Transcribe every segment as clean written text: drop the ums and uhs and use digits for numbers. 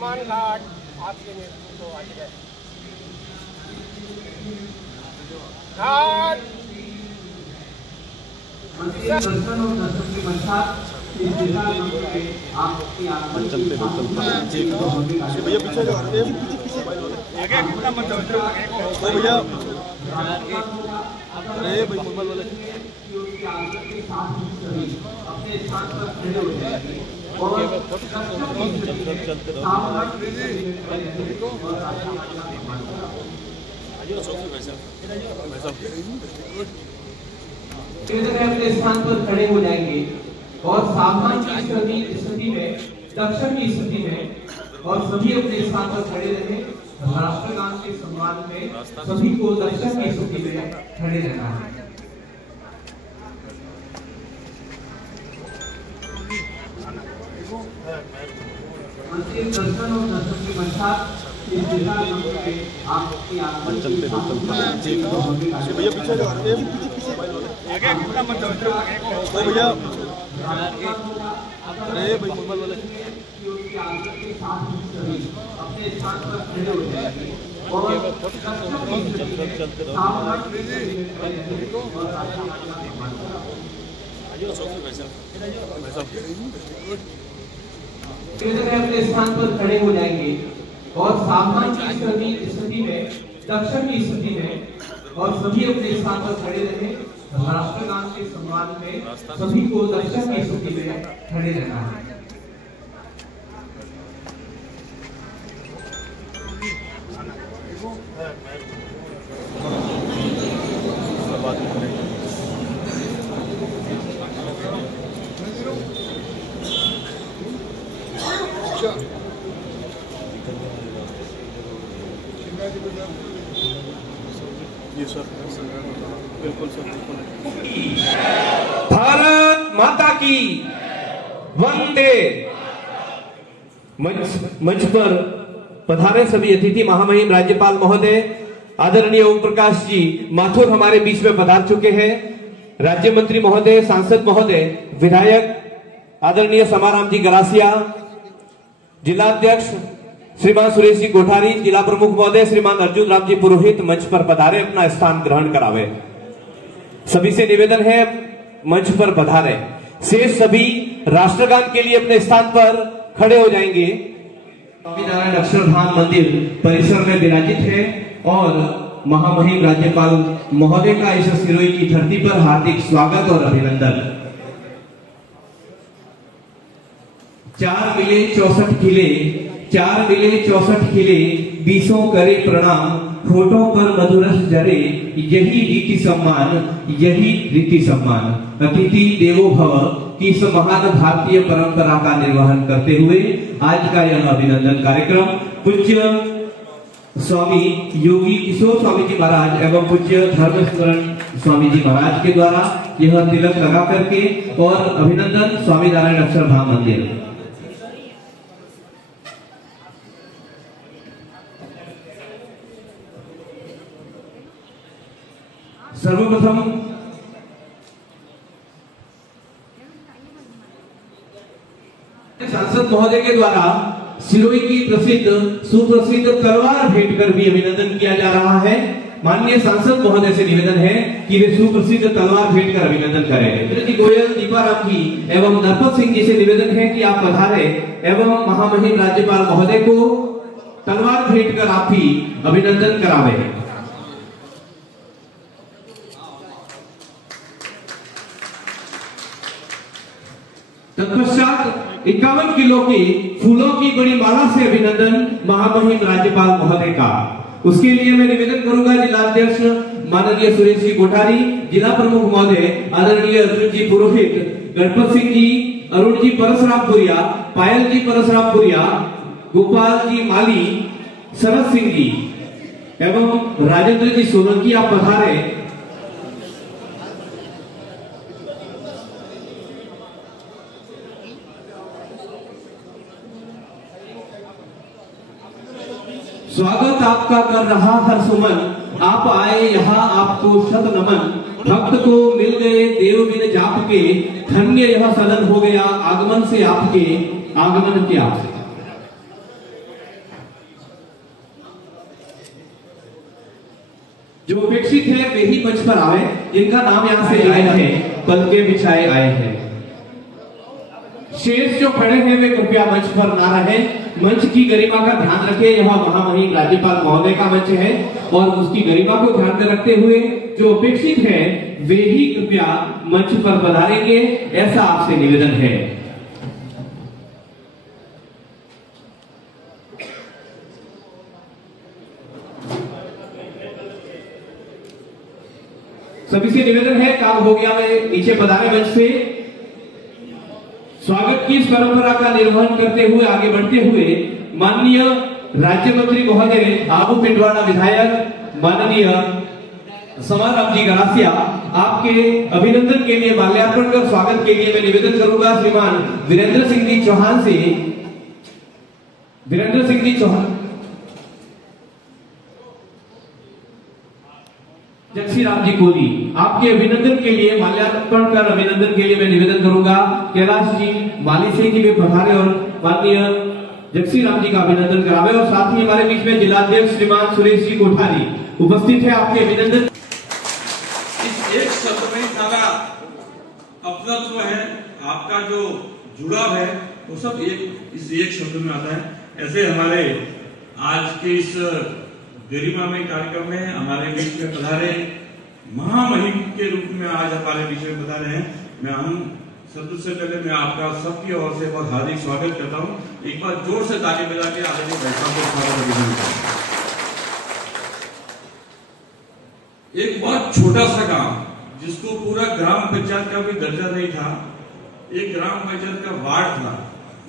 आयुष्मान घाट आपके नेतृत्व आगे घाट दर्शन और दर्शन की मंशा इस दिशा में आपकी भैया पीछे कितना मत भैया अरे भाई मोबाइल वाले अपने स्थान पर खड़े हो जाए अपने स्थान पर खड़े हो जाएंगे और सावधान की स्थिति में, दक्षिण की स्थिति में, और सभी अपने स्थान पर खड़े रहे। राष्ट्रगान के सम्मान में सभी को दक्षिण की स्थिति में खड़े रहना है। दर्शन और दर्शन की मंशा इस दिशा में आपकी भैया पीछे कितना मत भैया अरे भाई मोबाइल वाले अपने स्थान पर खड़े हो जाए अपने स्थान पर खड़े हो जाएंगे और सावधान की स्थिति में, दक्षिण की स्थिति में, और सभी अपने स्थान पर खड़े रहे। राष्ट्रगान के सम्मान में सभी को दक्षिण की स्थिति में खड़े रहना है। जी सर, बिल्कुल सर, बिल्कुल। भारत माता की वंदे। मंच पर पधारे सभी अतिथि महामहिम राज्यपाल महोदय, आदरणीय ओम प्रकाश जी माथुर हमारे बीच में पधार चुके हैं। राज्य मंत्री महोदय, सांसद महोदय, विधायक आदरणीय समाराम जी गरासिया, जिला अध्यक्ष श्रीमान सुरेश जी कोठारी, जिला प्रमुख महोदय श्रीमान अर्जुन राम जी पुरोहित मंच पर पधारे, अपना स्थान ग्रहण करावे। सभी से निवेदन है मंच पर पधारे। शेष सभी राष्ट्रगान के लिए अपने स्थान पर खड़े हो जाएंगे। स्वामीनारायण अक्षरधाम मंदिर परिसर में विराजित है और महामहिम राज्यपाल महोदय का इस सिरोही की धरती पर हार्दिक स्वागत और अभिनंदन। 4 मिले 64 खिले, 4 मिले 64 खिले, 20 करे प्रणाम, होठों पर मधुरस जरे, यही रीति सम्मान, यही रीति सम्मान। अतिथि देवो भव की इस महान भारतीय परंपरा का निर्वहन करते हुए आज का यह अभिनंदन कार्यक्रम पूज्य स्वामी योगी किशोर स्वामी जी महाराज एवं पूज्य धर्मस्मरण स्वामी जी महाराज के द्वारा यह तिलक लगा करके और अभिनंदन स्वामी नारायण अक्षरधाम मंदिर। सर्वप्रथम सांसद महोदय के द्वारा सिरोही की प्रसिद्ध सुप्रसिद्ध तलवार भेंट कर भी अभिनंदन किया जा रहा है। माननीय सांसद महोदय से निवेदन है कि वे सुप्रसिद्ध तलवार भेंट कर अभिनंदन करें। जी गोयल, दीपाराम जी एवं नरपत सिंह जी से निवेदन है कि आप पधारे एवं महामहिम राज्यपाल महोदय को तलवार भेंट कर आप भी अभिनंदन करावे। तत्पश्चात 51 किलो की फूलों की बड़ी माला से अभिनंदन महामहिम राज्यपाल महोदय का। उसके लिए मैं निवेदन करूंगा जिला अध्यक्ष माननीय सुरेश जी कोठारी, जिला प्रमुख महोदय आदरणीय अर्जुन जी पुरोहित, गणपत सिंह जी, अरुण जी परसरामपुरिया, पायल जी परसरामपुरिया, गोपाल जी माली, शरद सिंह जी एवं राजेंद्र जी सोलंकी आप पधारे। स्वागत आपका कर रहा हर सुमन, आप आए यहाँ आपको शत नमन। भक्त को मिल गए देव बिन जाप के, धन्य यह सदन हो गया आगमन से आपके, आगमन के आपसे। जो उपेक्षित है वे ही मंच पर आए, जिनका नाम यहाँ से आए हैं, पलके बिछाए आए हैं। शेष जो खड़े हैं वे कृपया मंच पर ना रहे। मंच की गरिमा का ध्यान रखें। यह महामहिम राज्यपाल महोदय का मंच है और उसकी गरिमा को ध्यान में रखते हुए जो अपेक्षित है वे ही कृपया मंच पर पधारेंगे, ऐसा आपसे निवेदन है। सभी से निवेदन है, काम हो गया वे नीचे पधारे मंच से। स्वागत की इस परंपरा का निर्वहन करते हुए आगे बढ़ते हुए माननीय राज्य मंत्री महोदय आबू पिंडवाड़ा विधायक माननीय समाराम जी गरासिया, आपके अभिनंदन के लिए माल्यार्पण कर स्वागत के लिए मैं निवेदन करूंगा श्रीमान वीरेंद्र सिंह जी चौहान से। वीरेंद्र सिंह जी चौहान, जक्सी राम जी कोली, आपके अभिनंदन के लिए माल्यार्पण कर अभिनंदन के लिए मैं निवेदन करूंगा कैलाश जी माली से कि वे पधारे और माननीय जक्सी राम जी का अभिनंदन करावे। और साथ ही हमारे बीच में जिलाध्यक्ष श्रीमान सुरेश जी कोठारी उपस्थित है, आपके अभिनंदन। इस एक शब्द में सारा अपनत्व है, आपका जो जुड़ाव है वो सब इस एक शब्द में आता है। ऐसे हमारे आज के इस गरिमा में कार्यक्रम में हमारे बीच में पधारे महामहिम के रूप में आज हमारे बीच में पधारे हैं। सबसे पहले मैं आपका सबकी ओर से बहुत हार्दिक स्वागत करता हूं। एक बार जोर से ताली बजा के आदरणीय भाई साहब को स्वागत करता हूं। एक बहुत छोटा सा गांव जिसको पूरा ग्राम पंचायत का भी दर्जा नहीं था, एक ग्राम पंचायत का वार्ड था,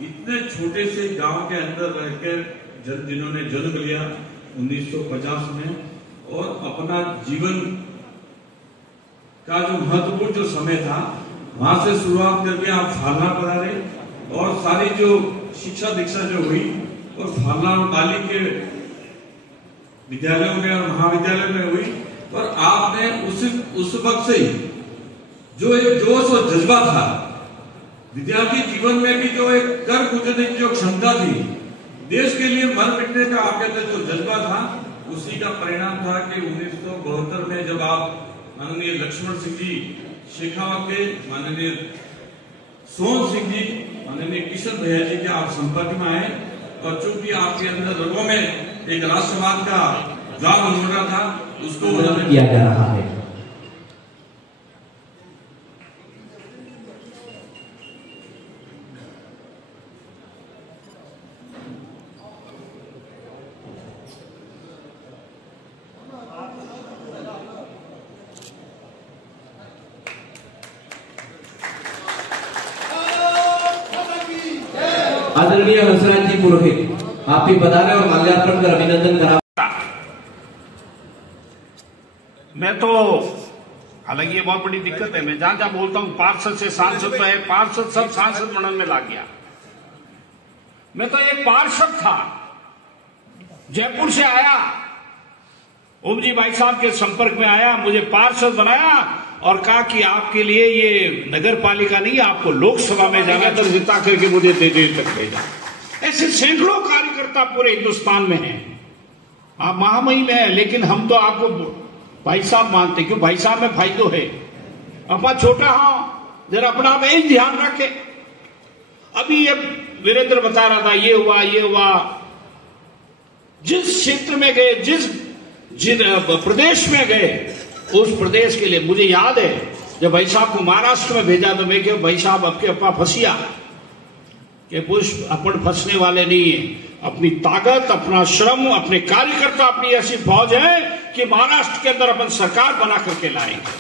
इतने छोटे से गांव के अंदर रहकर जिन्होंने जन्म लिया 1950 में और अपना जीवन का जो महत्वपूर्ण जो समय था वहां से शुरुआत करके आप फालना पधारे और सारी जो शिक्षा दीक्षा जो हुई और फालना और पाली के विद्यालयों में और महाविद्यालय में हुई। और आपने उस वक्त से ही जो एक जोश और जज्बा था, विद्यार्थी जीवन में भी जो एक कर गुजरने की जो क्षमता थी, देश के लिए मर मिटने का आपके अंदर जो जज्बा था, उसी का परिणाम था कि 1972 में जब आप माननीय लक्ष्मण सिंह जी शेखावत के, माननीय सोहन सिंह जी, माननीय किशन भैया जी के आप संपर्क में आए और चूंकि आपके अंदर रगों में एक राष्ट्रवाद का ज्वाला उमड़ रहा था, उसको किया जा रहा है। आदरणीय हंसराज जी पुरोहित, आप भी पधारे और माल्यार्पण कर अभिनंदन करा। मैं तो, हालांकि ये बहुत बड़ी दिक्कत है, मैं जहां जहां बोलता हूं पार्षद से सांसद तो है, पार्षद सब सांसद मंडल में ला गया। मैं तो एक पार्षद था, जयपुर से आया, ओम जी भाई साहब के संपर्क में आया, मुझे पार्षद बनाया और कहा कि आपके लिए ये नगर पालिका नहीं, आपको लोकसभा में जाना, तो जिता करके मुझे दिल्ली तक भेजा। ऐसे सैकड़ों कार्यकर्ता पूरे हिंदुस्तान में हैं। आप महामहिम हैं, लेकिन हम तो आपको भाई साहब मानते, क्यों भाई साहब में फायदो है। अपना छोटा हाँ, जरा अपना में ध्यान रखे। अभी ये वीरेंद्र बता रहा था, ये हुआ ये हुआ। जिस क्षेत्र में गए, जिस प्रदेश में गए, उस प्रदेश के लिए मुझे याद है जब भाई साहब को महाराष्ट्र में भेजा तो मैं क्या भाई साहब आपके अपा फंसिया कि पुष्प अपन फंसने वाले नहीं है। अपनी ताकत, अपना श्रम, अपने कार्यकर्ता, अपनी ऐसी फौज है कि महाराष्ट्र के अंदर अपन सरकार बना करके लाएंगे।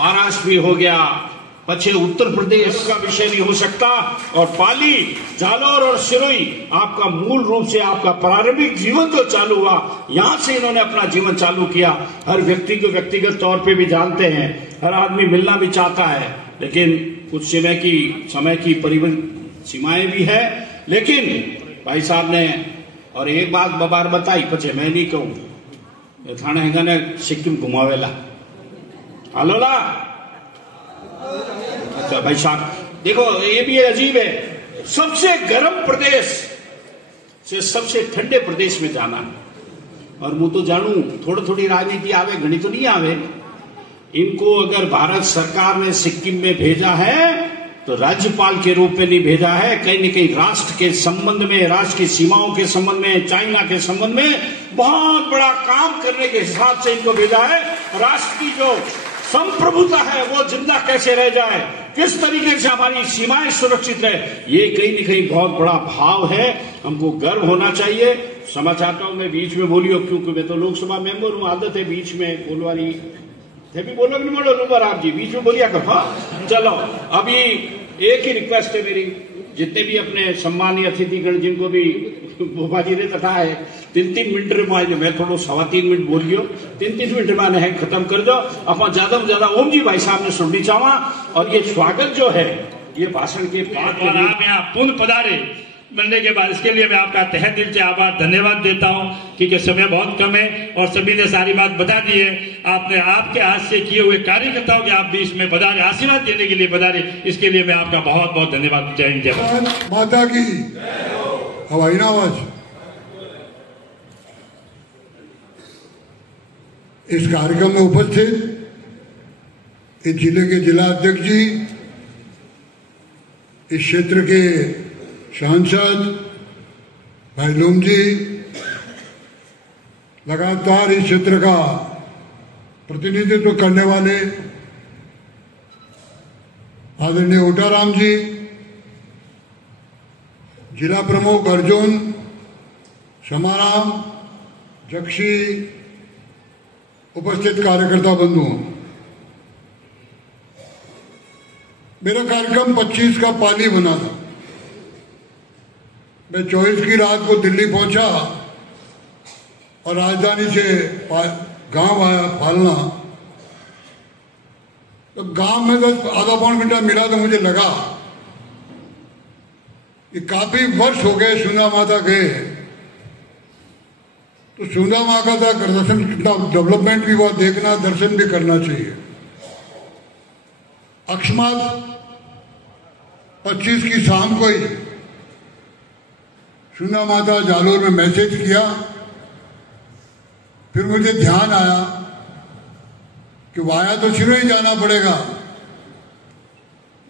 महाराष्ट्र भी हो गया, पछे उत्तर प्रदेश का विषय नहीं हो सकता। और पाली, जालौर और सिरोही आपका मूल रूप से आपका प्रारंभिक जीवन जो चालू हुआ, यहां से इन्होंने अपना जीवन चालू किया। हर व्यक्ति को व्यक्तिगत तौर पे भी जानते हैं, हर आदमी मिलना भी चाहता है, लेकिन कुछ समय की सीमाएं भी है। लेकिन भाई साहब ने और एक बात बबार बताई, पचे मैं नहीं कहूं, थाने हैगा ने सिक्किम घुमावेला हालोला। अच्छा भाई साहब देखो, ये भी अजीब है, सबसे गर्म प्रदेश से सबसे ठंडे प्रदेश में जाना। और मैं तो जानू थोड़ी थोड़ी राजनीति आवे, घनी तो नहीं आवे। इनको अगर भारत सरकार ने सिक्किम में भेजा है तो राज्यपाल के रूप में नहीं भेजा है, कहीं न कहीं राष्ट्र के संबंध में, राष्ट्र की सीमाओं के संबंध में, चाइना के संबंध में बहुत बड़ा काम करने के हिसाब से इनको भेजा है। राष्ट्र की जो संप्रभुता है वो जिंदा कैसे रह जाए, किस तरीके से हमारी सीमाएं सुरक्षित रहे, ये कहीं न कहीं बहुत बड़ा भाव है। हमको गर्व होना चाहिए। क्षमा चाहता हूं मैं बीच में बोलियो, क्योंकि मैं तो लोकसभा मेंबर हूं, आदत है बीच में बोलवानी। भी बोलो नहीं बोलो रूबर आप जी बीच में बोलिया कर। हाँ चलो, अभी एक ही रिक्वेस्ट है मेरी, जितने भी अपने सम्मानीय अतिथिगण जिनको भी भोपा जी ने तथा है 3-3 मिनट में, मैं थोड़ा 3.25 मिनट बोलियो, 3-3 मिनट में है खत्म कर दो। अपन ज्यादा से ज्यादा ओम जी भाई साहब ने सुननी चाहवा। और ये स्वागत जो है ये भाषण के बाद आप यहाँ पुनः पधारे बनने के बाद, इसके लिए मैं आपका तहे दिल से आभार धन्यवाद देता हूं, क्योंकि समय बहुत कम है और सभी ने सारी बात बता दी है। आपने आपके हाथ से किए हुए कार्यकर्ताओं के आप बीच में पधारे, आशीर्वाद देने के लिए पधारे, इसके लिए मैं आपका बहुत बहुत धन्यवाद। जय हिंद, जय भारत माता की हवाई आवाज। इस कार्यक्रम में उपस्थित इस जिले के जिला अध्यक्ष जी, इस क्षेत्र के सांसद भाई लूम जी, लगातार इस क्षेत्र का प्रतिनिधित्व करने वाले आदरणीय ओटाराम जी, जिला प्रमुख अर्जुन, समाराम, जक्षी, उपस्थित कार्यकर्ता बंधुओं, मेरा कार्यक्रम 25 का पाली बना था। मैं 24 की रात को दिल्ली पहुंचा और राजधानी से गांव आया फालना। तो गांव में तो आधा पौन घंटा मिला तो मुझे लगा कि काफी वर्ष हो गए सुंदा माता गए, तो सुंदा माता का दर्शन, कितना डेवलपमेंट भी हुआ, देखना दर्शन भी करना चाहिए। अकस्मात 25 की शाम को ही सुंदा माता जालोर में मैसेज किया। फिर मुझे ध्यान आया कि वाया तो सिरोही जाना पड़ेगा,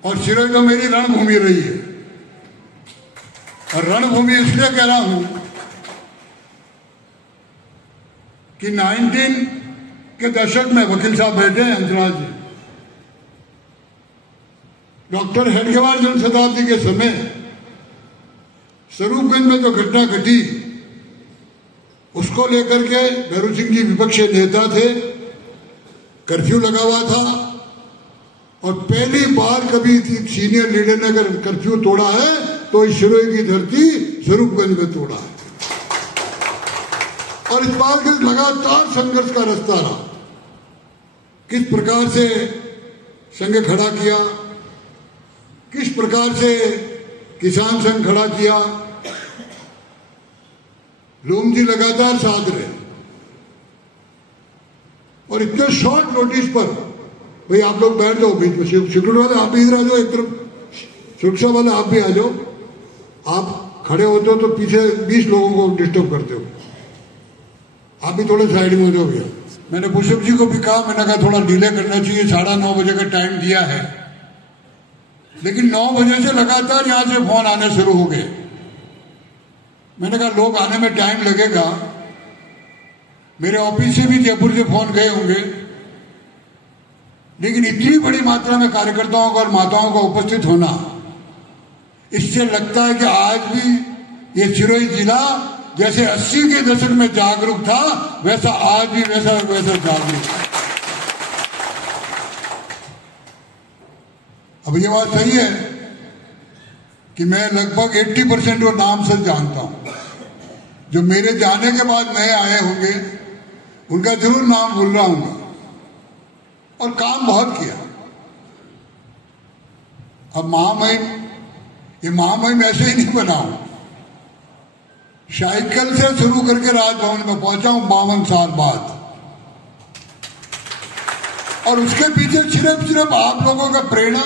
और सिरोही तो मेरी रणभूमि रही है। और रणभूमि इसलिए कह रहा हूं कि 19 के दशक में वकील साहब बैठे हैं हंसराज जी, डॉक्टर हेडगेवार जन शताब्दी के समय स्वरूपगंज में जो घटना घटी उसको लेकर के भैरू सिंह जी विपक्षी नेता थे, कर्फ्यू लगा हुआ था, और पहली बार कभी सीनियर लीडर ने अगर कर्फ्यू तोड़ा है तो इस सिरोही की धरती स्वरूपगंज में तोड़ा है। और इस बात के लगातार संघर्ष का रास्ता रहा, किस प्रकार से संघ खड़ा किया, किस प्रकार से किसान संघ खड़ा किया। लूम जी लगातार साथ रहे, और इतने शॉर्ट नोटिस पर भाई आप लोग बैठ जाओ बीच में, सिक्योरिटी वाले आप भी इधर आ जाओ, एक तरफ सुरक्षा वाले आप भी आ जाओ। आप खड़े होते हो तो पीछे 20 लोगों को डिस्टर्ब करते हो, आप भी थोड़े साइड में हो जाओ भैया। मैंने पुष्प जी को भी कहा, मैंने कहा थोड़ा डिले करना चाहिए, 9:30 बजे का टाइम दिया है, लेकिन 9 बजे से लगातार यहां से फोन आने शुरू हो गए। मैंने कहा लोग आने में टाइम लगेगा, मेरे ऑफिस से भी जयपुर से फोन गए होंगे, लेकिन इतनी बड़ी मात्रा में कार्यकर्ताओं का और माताओं का उपस्थित होना, इससे लगता है कि आज भी ये सिरोही जिला जैसे 80 के दशक में जागरूक था, वैसा आज भी वैसा जागरूक है। अब ये बात सही है कि मैं लगभग 80% वो नाम से जानता हूं। जो मेरे जाने के बाद नए आए होंगे उनका जरूर नाम भूल रहा हूं, और काम बहुत किया। अब महामहिम, ये महामहिम ऐसे ही नहीं बना हूं, साइकिल से शुरू करके राजभवन में पहुंचा हूं 52 साल बाद, और उसके पीछे सिर्फ आप लोगों का प्रेरणा,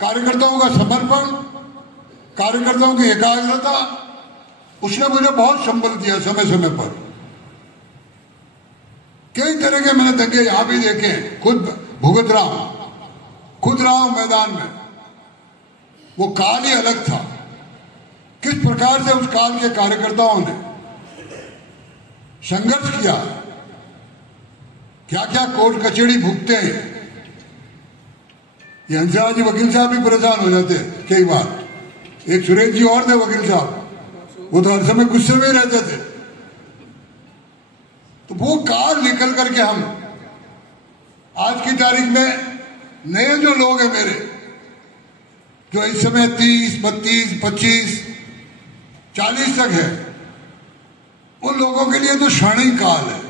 कार्यकर्ताओं का समर्पण, कार्यकर्ताओं की एकाग्रता, उसने मुझे बहुत संबल दिया समय समय पर। कई तरह के मैंने दंगे यहां भी देखे हैं, खुद भुगत रहा हूं, खुद रहा हूं मैदान में। वो काल ही अलग था। किस प्रकार से उस काल के कार्यकर्ताओं ने संघर्ष किया, क्या क्या कोर्ट कचहरी भुगते हैं। ये हंसराज जी वकील साहब भी परेशान हो जाते हैं कई बार। एक सुरेश जी और थे वकील साहब, वो तो हर समय गुस्से में रहते थे। तो वो काल निकल करके हम आज की तारीख में नए जो लोग हैं मेरे, जो इस समय 30, 32, 25, 40 तक है, उन लोगों के लिए तो क्षणिक काल है।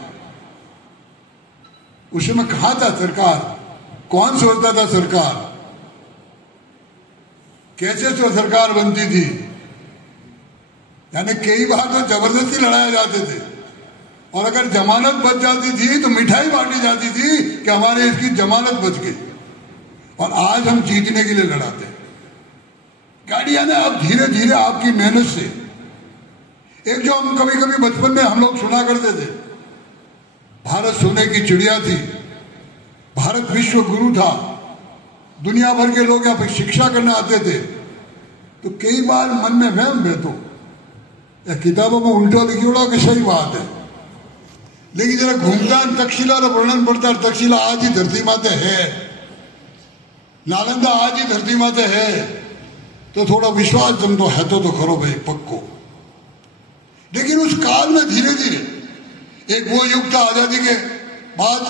उस समय कहा था सरकार, कौन सोचता था सरकार, कैसे तो सरकार बनती थी। यानी कई बार तो जबरदस्ती लड़ाए जाते थे, और अगर जमानत बच जाती थी तो मिठाई बांटी जाती थी कि हमारे इसकी जमानत बच गई। और आज हम जीतने के लिए लड़ाते हैं। गाड़ियां ना अब धीरे धीरे आपकी मेहनत से, एक जो हम कभी कभी बचपन में हम लोग सुना करते थे, भारत सोने की चिड़िया थी, भारत विश्व गुरु था, दुनिया भर के लोग यहाँ पर शिक्षा करने आते थे। तो कई बार मन में वहम बैठो, या किताबों में उल्टा लिखी उड़ा कि सही बात है, लेकिन जरा घूमता तक्षशिला का वर्णन पड़ता है। तक्षशिला आज ही धरती माते है, नालंदा आज ही धरती माते है, तो थोड़ा विश्वास जमतो है तो करो भाई पक्को। लेकिन उस काल में धीरे धीरे एक वो युग था आजादी के बाद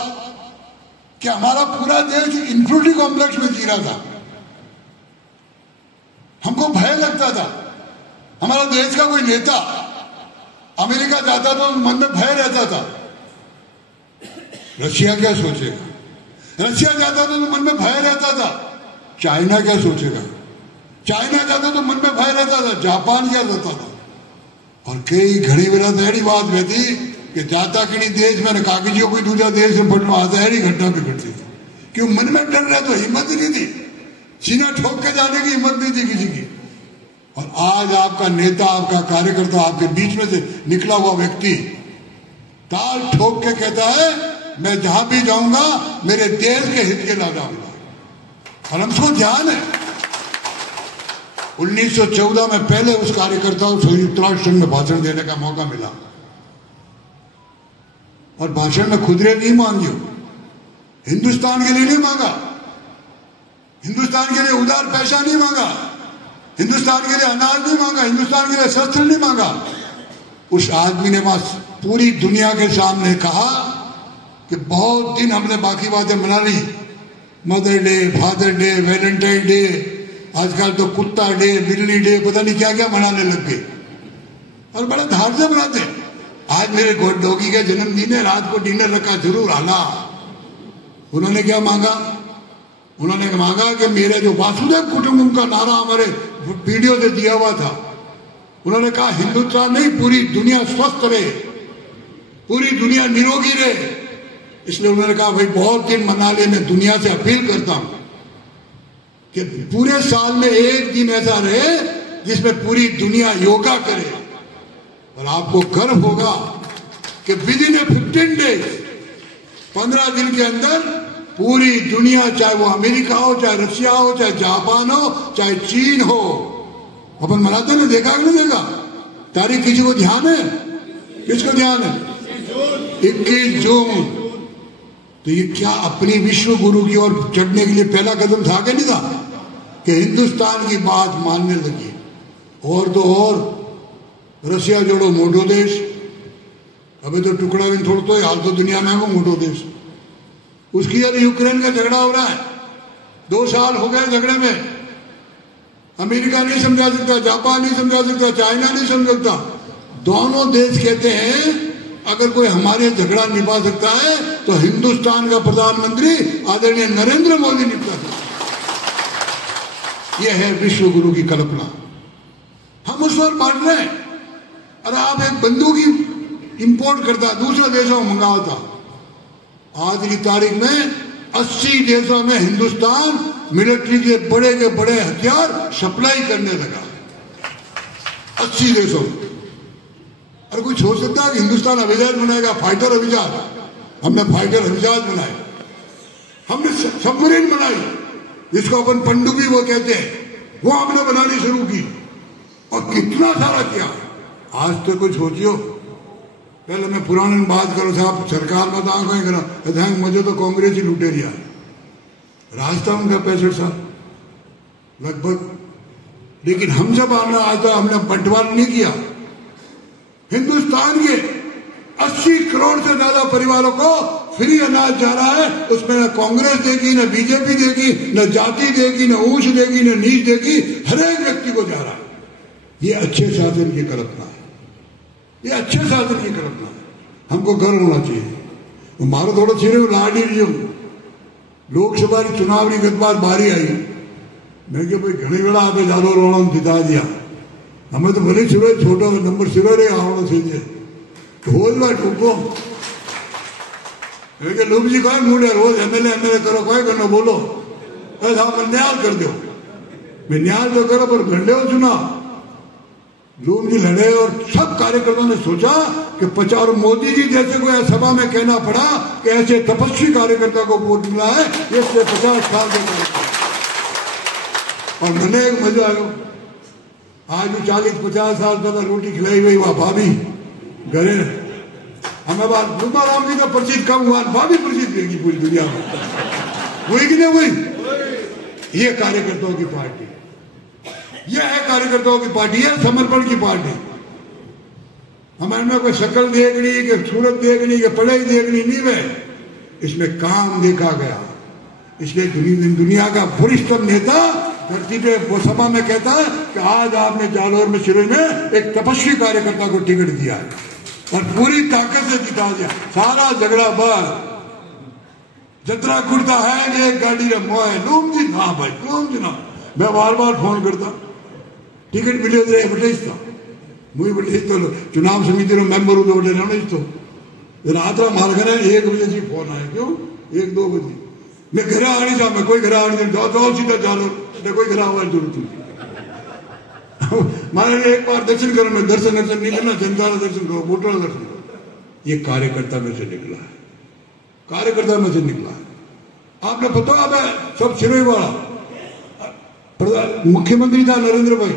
कि हमारा पूरा देश इंफिनिटी कॉम्प्लेक्स में जी रहा था। हमको भय लगता था। हमारा देश का कोई नेता अमेरिका जाता तो मन में भय रहता था, रशिया क्या सोचेगा। रशिया जाता तो मन में भय रहता था, चाइना क्या सोचेगा। चाइना जाता तो मन में भय रहता था, जापान क्या रहता था। और कई घड़ी बेरा तो ऐसी बात रहती कि जाता कि नहीं देश में कागजियों कोई दूसरा देश में पढ़ना आता है, घटना भी घटती थी। क्यों मन में डर रहा तो हिम्मत ही नहीं थी, सीना ठोक के जाने की हिम्मत नहीं थी किसी की। और आज आपका नेता, आपका कार्यकर्ता, आपके बीच में से निकला हुआ व्यक्ति ताल ठोक के कहता है मैं जहां भी जाऊंगा मेरे देश के हित के ला जाऊंगा। और हमको ध्यान है 1914 में पहले उस कार्यकर्ता को संयुक्त राष्ट्र संघ में भाषण देने का मौका मिला, और भाषण में खुदरे नहीं मांगी, हिंदुस्तान के लिए नहीं मांगा, हिंदुस्तान के लिए उदार पैसा नहीं मांगा, हिंदुस्तान के लिए अनाज नहीं मांगा, हिंदुस्तान के लिए शस्त्र नहीं मांगा। उस आदमी ने बस पूरी दुनिया के सामने कहा कि बहुत दिन हमने बाकी बातें मना ली, mother day, father day, Valentine day, आजकल तो कुत्ता डे, बिल्ली डे, पता नहीं क्या क्या मनाने लग गए, और बड़ा धार से मनाते। आज मेरे डॉगी का जन्मदिन है, रात को डिनर रखा जरूर आना। उन्होंने क्या मांगा, उन्होंने मांगा कि मेरे जो वासुदेव कुटुंबकम का नारा हमारे वीडियो से दिया हुआ था, उन्होंने कहा हिंदुस्तान नहीं पूरी दुनिया स्वस्थ रहे, पूरी दुनिया निरोगी रहे। इसलिए उन्होंने कहा भाई बहुत दिन मना ले, मैं दुनिया से अपील करता हूं कि पूरे साल में एक दिन ऐसा रहे जिसमें पूरी दुनिया योगा करे। और आपको गर्व होगा कि विद इन 15 डेज, 15 दिन के अंदर पूरी दुनिया, चाहे वो अमेरिका हो, चाहे रशिया हो, चाहे जापान हो, चाहे चीन हो, अपन मनाते हैं। देखा कि नहीं देखा तारीख? किसी को ध्यान है? किसको ध्यान है? 21 जून। तो ये क्या अपनी विश्व गुरु की ओर चढ़ने के लिए पहला कदम था कि नहीं था कि हिंदुस्तान की बात मानने लगी। और तो और रशिया जोड़ो मोटो देश, अभी तो टुकड़ा भी थोड़ा तो हाल तो दुनिया में वो मोटो देश। उसकी यार यूक्रेन का झगड़ा हो रहा है, 2 साल हो गए झगड़े में। अमेरिका नहीं समझा सकता, जापान नहीं समझा सकता, चाइना नहीं समझ सकता। दोनों देश कहते हैं अगर कोई हमारे झगड़ा निभा सकता है तो हिंदुस्तान का प्रधानमंत्री आदरणीय नरेंद्र मोदी निभा सकता है। यह है विश्व गुरु की कल्पना। हम उस पर बांट रहे हैं। अरे आप एक बंदूक इंपोर्ट करता, दूसरे देशों में मंगाता था, आज की तारीख में 80 देशों में हिंदुस्तान मिलिट्री के बड़े हथियार सप्लाई करने लगा। 80 देशों में। और कोई सोच सकता है कि हिंदुस्तान अभिजात बनाएगा, फाइटर अभिजात? हमने फाइटर हविजाज बनाए, हमने सबमरीन बनाई जिसको अपन पनडुब्बी वो कहते हैं, वो हमने बनानी शुरू की और कितना सारा किया। आज तो कुछ सोचियो, पहले मैं पुराने में बात करो साहब, सरकार में तो कहीं करा मुझे तो कांग्रेस ही लूटे लिया, रास्ता उनका 65 साल लगभग। लेकिन हम जब आना आता हमने बंटवारा नहीं किया। हिंदुस्तान के 80 करोड़ से ज्यादा परिवारों को फ्री अनाज जा रहा है, उसमें न कांग्रेस देगी, न बीजेपी देगी, न जाति देगी, न ऊंच देगी, न नीच देगी, हर एक व्यक्ति को जा रहा है। ये अच्छे शासन की कल्पना है, ये अच्छे शासन की कल्पना है, हमको गर्व होना चाहिए। मारो थोड़ा सिरे लाडी रही लोकसभा की चुनाव की गत बार बारी आई, मैं क्या भाई घनी वेला आप जादो रोना जिता दिया, हमें तो भले सिरे छोटा नंबर सिरे रे आवड़ो से ढोल ठूको लूप जी कोई मूड है, रोज एमएलए करो, कोई करना बोलो ऐसा न्याय कर दो, मैं न्याय तो करो पर घंटे हो चुना लूम जी लड़े और सब कार्यकर्ताओं ने सोचा कि 50 मोदी जी जैसे कोई सभा में कहना पड़ा कि ऐसे तपस्वी कार्यकर्ता को वोट मिला है, इससे 50 साल के और मैंने एक मजा आयो, आज भी 40-50 साल पहले रोटी खिलाई हुई वहां भाभी घरे हमें बात राम जी का प्रसिद्ध कम हुआ, भाभी प्रसिद्ध रहेगी पूरी दुनिया में, हुई कि नहीं हुई? ये कार्यकर्ताओं की पार्टी, यह है कार्यकर्ताओं की पार्टी, यह समर्पण की पार्टी। हमारे में कोई शक्ल देखनी कि सूरत देखनी कि पढ़ाई देखनी नहीं है, इसमें काम देखा गया। इसलिए दुनिया का वरिष्ठतम नेता धरती पे वो सभा में कहता है कि आज आपने जालौर में सिरे में एक तपस्वी कार्यकर्ता को टिकट दिया है और पूरी ताकत से जिता दिया। सारा झगड़ा बार जतरा कुर्ता है कि एक गाड़ी में मोह लूम जी ना भाई, लूम जी ना, मैं बार बार फोन करता टिकट मिले तो बटेस था मुझे बटेस तो चुनाव समिति में मेंबर हूँ तो बटे नहीं तो रात मार घर 1 बजे से फोन आया, क्यों 1-2 बजे मैं घर आनी था, मैं कोई घर आनी जाओ सीधा जालो, कोई घर आवाज जरूरत नहीं मारे एक बार दर्शन करो, मैं दर्शन नहीं करना, जनता का दर्शन करो, वोटर का दर्शन करो। ये कार्यकर्ता में से निकला है, कार्यकर्ता में से निकला है। आपने पता अब सब सिरोही वाला मुख्यमंत्री था नरेंद्र भाई,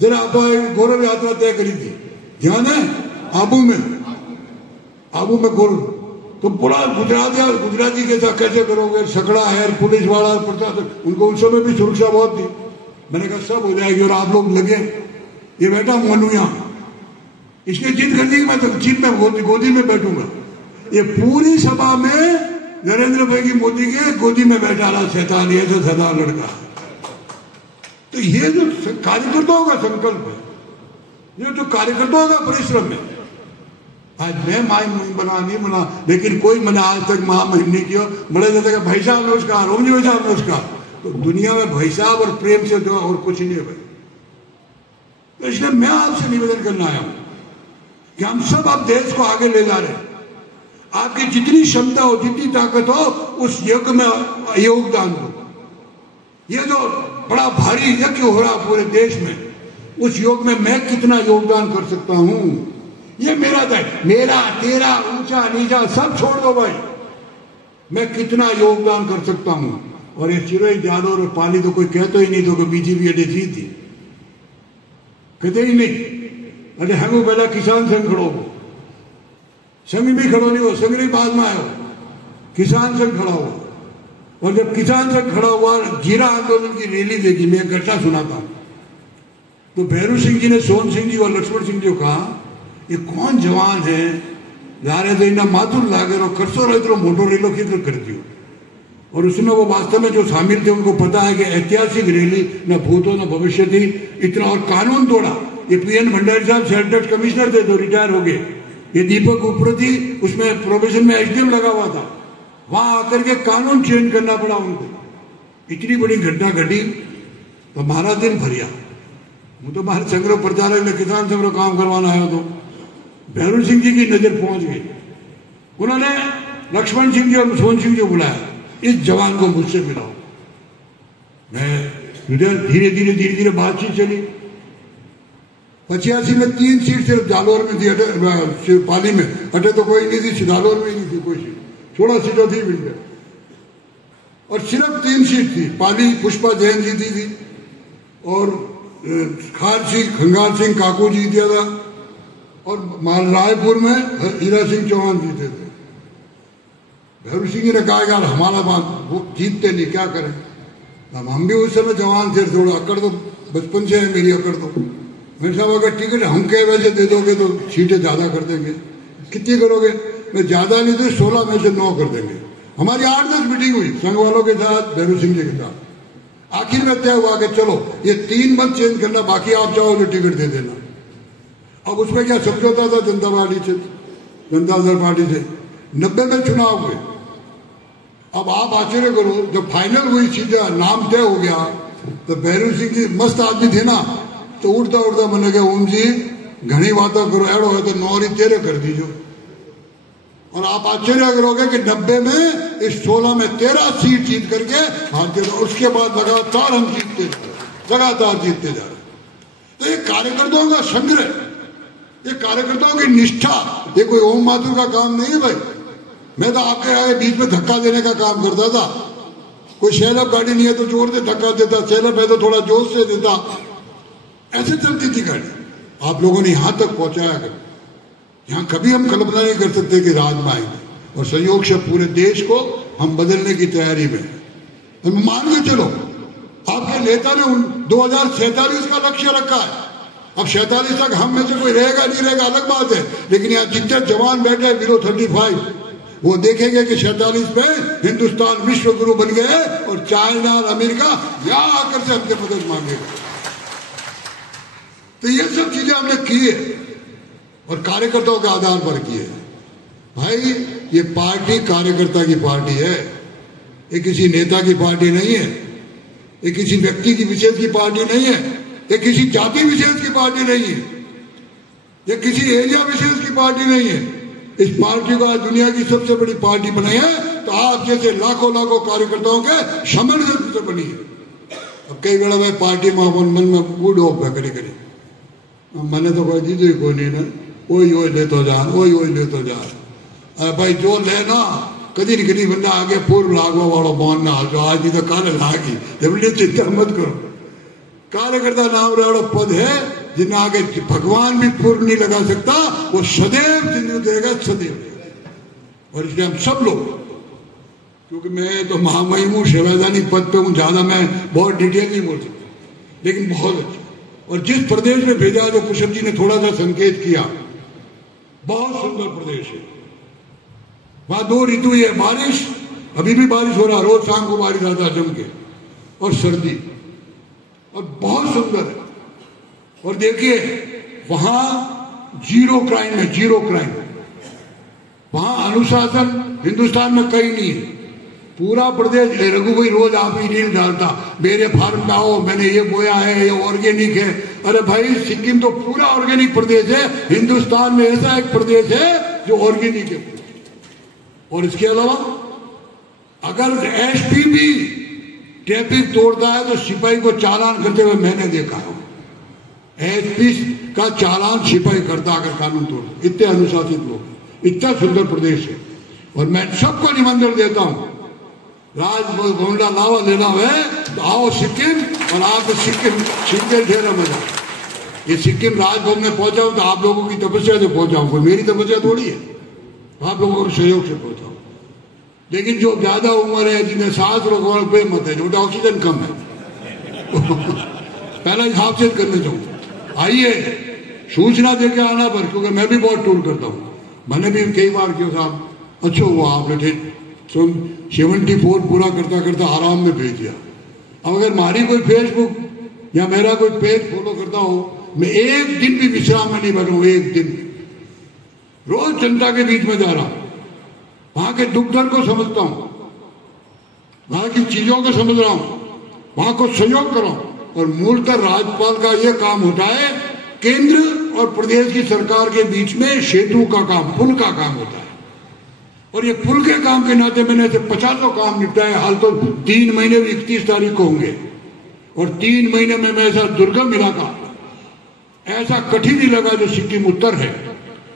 जरा आप गौरव यात्रा तय करी थी, ध्यान है आबू में गौरव, तो पूरा गुजराती के साथ कैसे करोगे, सकड़ा है पुलिस वाला प्रशासन, उनको उन समय भी सुरक्षा बहुत थी। मैंने कहा सब हो जाएगी और आप लोग लगे, ये बैठा मोनुया इसने जिद कर दी मैं तो जीप में गोदी में बैठूंगा। ये पूरी सभा में नरेंद्र भाई की मोदी के गोदी में बैठा रहा शैतान, ये तो सदा लड़का। तो ये जो कार्यकर्ताओं का संकल्प है, ये जो कार्यकर्ताओं का परिश्रम है, आज मैं माई बना नहीं बना, लेकिन कोई मैंने आज तक महामहिम नहीं किया। बड़े जाते भाई साहब नमस्कार, ओम जी भाई साहब नमस्कार, तो दुनिया में भाई साहब और प्रेम से जो और कुछ नहीं है भाई। तो इसलिए मैं आपसे निवेदन करना आया हूं कि हम सब अब देश को आगे ले जा रहे हैं। आपकी जितनी क्षमता हो, जितनी ताकत हो, उस यज्ञ में योगदान दो। ये जो बड़ा भारी यज्ञ हो रहा पूरे देश में, उस योग में मैं कितना योगदान कर सकता हूं, ये मेरा दायित्व, मेरा तेरा ऊंचा नीचा सब छोड़ दो भाई, मैं कितना योगदान कर सकता हूं। और ये चिरोई जालौर और पाली तो कोई कहते ही नहीं, तो बीजेपी अड्डे जीती कहते ही नहीं। अरे हम पहला किसान संघ खड़ो हो, संघ भी खड़ो नहीं हो, संघ नहीं बाद में आयो, किसान संघ खड़ा हुआ। और जब किसान संघ खड़ा हुआ, जीरा आंदोलन की रैली देखी, मैं एक घटना सुनाता हूं। तो भैरू सिंह जी ने सोहन सिंह जी और लक्ष्मण सिंह जी को कहा, ये कौन जवान है यारे तो इन्हें मातुर लागे रो करसो रहे तो मोटो रेलो की कर दियो। और उसमें वो वास्तव में जो शामिल थे उनको पता है कि ऐतिहासिक रैली न भूतो न भविष्य थी, इतना और कानून तोड़ा। ये पीएन भंडारी साहब सेंट्रल टैक्स कमिश्नर थे, तो रिटायर हो गए। ये दीपक उप्रति उसमें प्रोबेशन में एसडीएम लगा हुआ था, वहां आकर के कानून चेंज करना पड़ा उनको। इतनी बड़ी घटना घटी तो हमारा दिन भरिया। वो तो बाहर संग्रह प्रचारक ने किसान संग्रह काम करवाना आया, तो भैरू सिंह जी की नजर पहुंच गई। उन्होंने लक्ष्मण सिंह जी और सोहन सिंह जी को बुलाया, इस जवान को मुझसे मिलाओ। मैं धीरे धीरे बातचीत चली। 85 में 3 सीट सिर्फ जालोर में थी, पाली में अटे तो कोई नहीं थी, जालोर में ही नहीं थी कोई सीट, 16 सीटों थी बिल्कुल, और सिर्फ 3 सीट थी। पाली पुष्पा जैन जीती थी और खंगार सिंह काकू जीता था, और रायपुर में हीरा सिंह चौहान जीते थे। भैरू सिंह ने कहा यार हमारा बात वो जीतते नहीं, क्या करें। अब हम भी उस समय जवान थे, थोड़ा अकड़ तो बचपन से है मेरी अकड़ तो। मेरे साहब अगर टिकट हम कह वैसे दे दोगे तो सीटें ज्यादा कर देंगे। कितनी करोगे? मैं ज्यादा नहीं तो 16 में से 9 कर देंगे। हमारी 8-10 मीटिंग हुई संघ वालों के साथ, भैरू सिंह जी के साथ। आखिर में तय हुआ कि चलो ये 3 मंथ चेंज करना, बाकी आप चाहो तो टिकट दे देना। अब उसमें क्या समझौता था जनता पार्टी से, जनता दल पार्टी से। 90 में चुनाव हुए। अब आप आश्चर्य करो, जब फाइनल हुई सीधा नाम तय हो गया तो भैरू सिंह जी मस्त आदमी थे ना, तो उड़ता उड़ता मैंने कहा ओम जी घनी बातें करो, एड़ो है तो 9 तेरे कर दीजिए। और आप आश्चर्य करोगे कि 90 में इस 16 में 13 सीट जीत करके भारतीय, उसके बाद लगातार हम जीतते जा रहे, लगातार जीतते जा रहे। तो ये कार्यकर्ताओं का संग्रह, ये कार्यकर्ताओं की निष्ठा, ये कोई ओम माथुर का काम नहीं है भाई। मैं तो आपके आगे बीच में धक्का देने का काम करता था। कोई शैलअप गाड़ी नहीं है तो जोर से धक्का देता, शैलअप है तो थोड़ा जोर से देता, ऐसे चलती थी गाड़ी। आप लोगों ने यहां तक पहुंचाया कर, यहां कभी हम कल्पना नहीं कर सकते कि राज में आएंगे, और संयोग से पूरे देश को हम बदलने की तैयारी में हैं। मान के चलो आपके नेता ने 2047 का लक्ष्य रखा है। अब 47 तक हम में से कोई रहेगा नहीं रहेगा अलग बात है, लेकिन यहाँ जितने जवान बैठे बिलो 35 वो देखेंगे कि 47 में हिंदुस्तान विश्व गुरु बन गए और चाइना और अमेरिका यहाँ आकर से हमसे मदद मांगेगा। तो ये सब चीजें हमने की है और कार्यकर्ताओं के आधार पर की है। भाई ये पार्टी कार्यकर्ता की पार्टी है, ये किसी नेता की पार्टी नहीं है, ये किसी व्यक्ति की विशेष की पार्टी नहीं है, ये किसी जाति विशेष की पार्टी नहीं है, ये किसी एरिया विशेष की पार्टी नहीं है। इस पार्टी को आज दुनिया की सबसे बड़ी पार्टी बनाई है तो आप जैसे लाखों लाखों कार्यकर्ताओं के समन्वय से बनी है। अब कई बार मैं पार्टी में मन में बूढ़ हो करे करे मैंने तो कोई दीदी कोई नहीं ना, वही ले तो जा, वही ले तो जा। अरे भाई जो लेना कदी न कदी बंदा आगे पूर्व लागवा वालों बॉन ना जो आज नहीं तो काले लागी, जब चिंता मत करो। कार्यकर्ता नाम वाला पद है जिन्हें आगे भगवान भी पूर्व नहीं लगा सकता, वो सदैव जिंदगी देगा, सदैव। और इसलिए हम सब लोग, क्योंकि मैं तो महामहिम हूँ, सेवादानी पद पे हूँ, ज्यादा मैं बहुत डिटेल नहीं बोल सकता, लेकिन बहुत अच्छा। और जिस प्रदेश में भेजा जो कुशल जी ने थोड़ा सा संकेत किया, बहुत सुंदर प्रदेश है। वहां 2 ऋतु है, बारिश, अभी भी बारिश हो रहा, रोज शाम को बारिश आता जम के, और सर्दी, और बहुत सुंदर है। और देखिए वहां 0 क्राइम है, 0 क्राइम। वहां अनुशासन हिंदुस्तान में कहीं नहीं है। पूरा प्रदेश, रघु भाई रोज आप ही रील डालता, मेरे फार्म में आओ, मैंने ये बोया है, ये ऑर्गेनिक है। अरे भाई सिक्किम तो पूरा ऑर्गेनिक प्रदेश है, हिंदुस्तान में ऐसा एक प्रदेश है जो ऑर्गेनिक है। और इसके अलावा अगर एसपी भी ट्रैफिक तोड़ता है तो सिपाही को चालान करते हुए मैंने देखा है। एसपी का चालान सिपाही करता अगर कानून तोड़ता। इतने अनुशासित लोग, इतना सुंदर प्रदेश है। और मैं सबको निमंत्रण देता हूं, राजगोंडा लावा लेना है तो आओ सिक्किम, और आपको सिक्किम ढेरा मजा। ये सिक्किम राजभवन में पहुंचाऊं तो आप लोगों की तपस्या से पहुंचाऊं, कोई मेरी तपस्या थोड़ी है, आप लोगों के सहयोग से पहुंचाऊं। लेकिन जो ज्यादा उम्र है, जिन्हें सांस रोकने पे मत है, जो ऑक्सीजन कम है पहला हिसाब से करने जाऊँ। आइए सूचना देके आना पर, क्योंकि मैं भी बहुत टूर करता हूँ, मैंने भी कई बार किया साहब, अच्छा हुआ आपने ठीक 74 पूरा करता करता आराम में भेज दिया। अब अगर हमारी कोई फेसबुक या मेरा कोई पेज फॉलो करता हो, मैं एक दिन भी विश्राम में नहीं बैठा हूं, एक दिन। रोज जनता के बीच में जा रहा हूं, वहां के दुख दर्द को समझता हूं, वहां की चीजों को समझ रहा हूं, वहां को सहयोग कर रहा हूं। और मूलतः राज्यपाल का यह काम होता है, केंद्र और प्रदेश की सरकार के बीच में सेतु का काम, पुल का काम होता है। और ये पुल के काम के नाते मैंने ऐसे 50 काम निपटाए। हाल तो 3 महीने 31 तारीख को होंगे, और 3 महीने में मैं ऐसा दुर्गम इलाका, ऐसा कठिन ही लगा जो सिक्किम उत्तर है,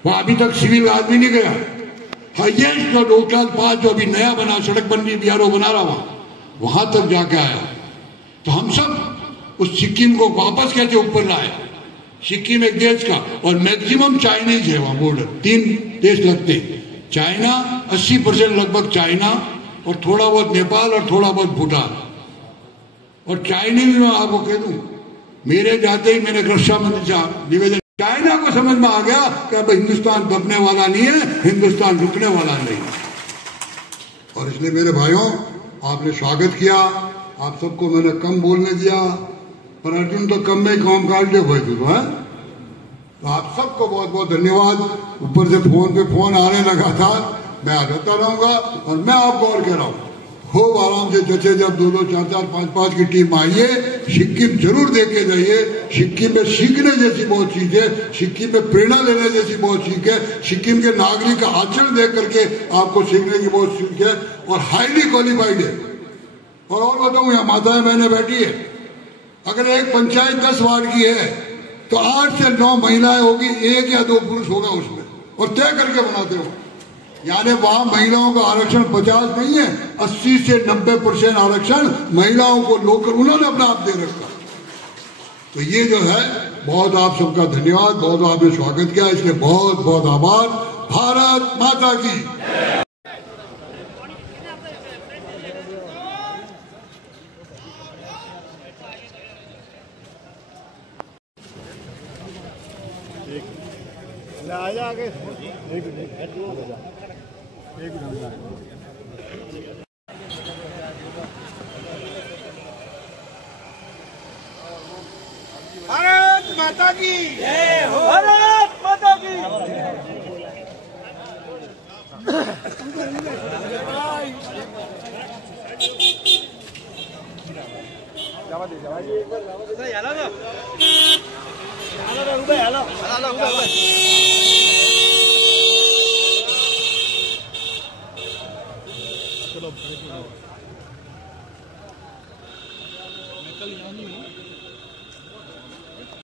वहां अभी तक सिविल आदमी नहीं गया। हाईएस्ट जो 2005 जो अभी नया बना, सड़क बन रही, BRO बना रहा, वहां तक जाके आया। तो हम सब उस सिक्किम को वापस कैसे ऊपर लाए। सिक्किम एक देश का, और मैक्सिमम चाइनीज है वहां बॉर्डर, 3 देश लगते, चाइना 80% लगभग चाइना, और थोड़ा बहुत नेपाल और थोड़ा बहुत भूटान। और चाइनीज में मैं आपको कह दूं, मेरे जाते ही मैंने रक्षा मंत्री से निवेदन, चाइना को समझ में आ गया कि अब हिंदुस्तान दबने वाला नहीं है, हिंदुस्तान रुकने वाला नहीं। और इसलिए मेरे भाइयों, आपने स्वागत किया, आप सबको मैंने कम बोलने दिया, पर अर्जुन तो कम में काम काट दे भाई तू है। तो आप सबको बहुत बहुत धन्यवाद। ऊपर से फोन पे फोन आने लगा था, मैं आता रहूंगा। और मैं आपको और कह रहा हूं, खूब आराम से जैसे जब 2-2, 4-4, 5-5 की टीम आइए, सिक्किम जरूर देखे जाइए। सिक्किम में सीखने जैसी बहुत चीज है, सिक्किम में प्रेरणा लेने जैसी बहुत चीज है, सिक्किम के नागरिक का आचरण देख करके आपको सीखने की बहुत चीज है, और हाईली क्वालिफाइड है। और बताऊं, यहाँ माताएं बहनें बैठी है, अगर एक पंचायत 10 वार्ड की है तो 8 से 9 महिलाएं होगी, 1 या 2 पुरुष होगा उसमें, और तय करके बनाते हो। यानी वहां महिलाओं का आरक्षण 50 नहीं है, 80 से 90% आरक्षण महिलाओं को लोकल उन्होंने अपना आप दे रखा। तो ये जो है, बहुत आप सबका धन्यवाद, बहुत आपने स्वागत किया, इसलिए बहुत बहुत आभार। भारत माता की। आजा आगे भारत माता की जय हो, भारत माता की। जावा दे एक बार जावा दे याला ना याला ना उबे याला याला उबे